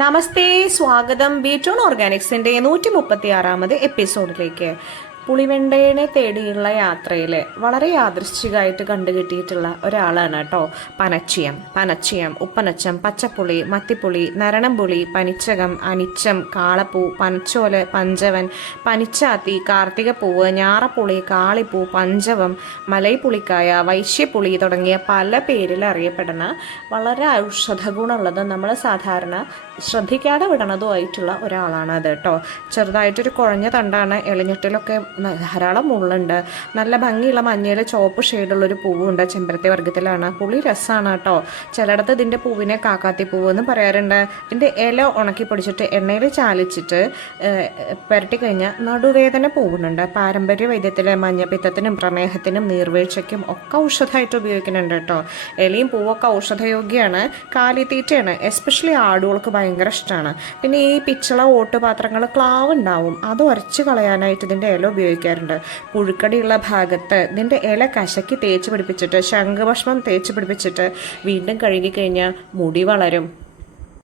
നമസ്തേ, സ്വാഗതം ബീറ്റോൺ ഓർഗാനിക്സിന്റെ 136ാമത് എപ്പിസോഡിലേക്ക്. പുളിവെണ്ടയെ തേടിയുള്ള യാത്രയിൽ വളരെ യാദൃശ്ചികമായിട്ട് കണ്ടുകിട്ടിയിട്ടുള്ള ഒരാളാണ് കേട്ടോ പനച്ചിയം, ഉപ്പനച്ചം, പച്ചപ്പുളി, മത്തിപ്പുളി, നരണംപുളി, പനിച്ചകം, അനിച്ചം, കാളപ്പൂ, പനച്ചോല്, പഞ്ചവൻ, പനിച്ചാത്തി, കാർത്തികപ്പൂവ്, ഞാറപ്പുളി, കാളിപ്പൂ, പഞ്ചവം, മലൈപ്പുളിക്കായ, വൈശ്യപ്പുളി തുടങ്ങിയ പല പേരിൽ അറിയപ്പെടുന്ന വളരെ ഔഷധ ഗുണമുള്ളത് നമ്മൾ സാധാരണ ശ്രദ്ധിക്കാതെ വിടണതുമായിട്ടുള്ള ഒരാളാണ് അത് കേട്ടോ. ചെറുതായിട്ടൊരു കുഴഞ്ഞ തണ്ടാണ്, എളിഞ്ഞിട്ടിലൊക്കെ ധാരാളം മുള്ളുണ്ട്, നല്ല ഭംഗിയുള്ള മഞ്ഞയിൽ ചുവപ്പ് ഷെയ്ഡുള്ളൊരു പൂവുണ്ട്, ചെമ്പരത്തി വർഗ്ഗത്തിലാണ്. പുളി രസമാണ് കേട്ടോ. ചിലയിടത്ത് ഇതിൻ്റെ പൂവിനെ കാക്കാത്തി പൂവ് എന്ന് പറയാറുണ്ട്. ഇതിൻ്റെ ഇല ഉണക്കി പൊടിച്ചിട്ട് എണ്ണയിൽ ചാലിച്ചിട്ട് പുരട്ടി കഴിഞ്ഞാൽ നടുവേദന പോകുന്നുണ്ട്. പാരമ്പര്യ വൈദ്യത്തിൽ മഞ്ഞപ്പിത്തത്തിനും പ്രമേഹത്തിനും നീർവീഴ്ചയ്ക്കും ഒക്കെ ഔഷധമായിട്ട് ഉപയോഗിക്കുന്നുണ്ട് കേട്ടോ. ഇലയും പൂവൊക്കെ ഔഷധയോഗ്യമാണ്, കാലിത്തീറ്റയാണ്. എസ്പെഷ്യലി ആടുകൾക്ക് ഭയങ്കര ഇഷ്ടമാണ്. പിന്നെ ഈ പിച്ചള ഓട്ടുപാത്രങ്ങൾ ക്ലാവ് ഉണ്ടാവും, അത് ഉരച്ച് കളയാനായിട്ട് ഇതിൻ്റെ ഇല ഉപയോഗിക്കാറുണ്ട്. പുഴുക്കടിയുള്ള ഭാഗത്ത് ഇതിൻ്റെ ഇല കശക്കി തേച്ച് പിടിപ്പിച്ചിട്ട് ശംഖുഭസ്മം തേച്ച് പിടിപ്പിച്ചിട്ട് വീണ്ടും കഴുകി കഴിഞ്ഞാൽ മുടി വളരും.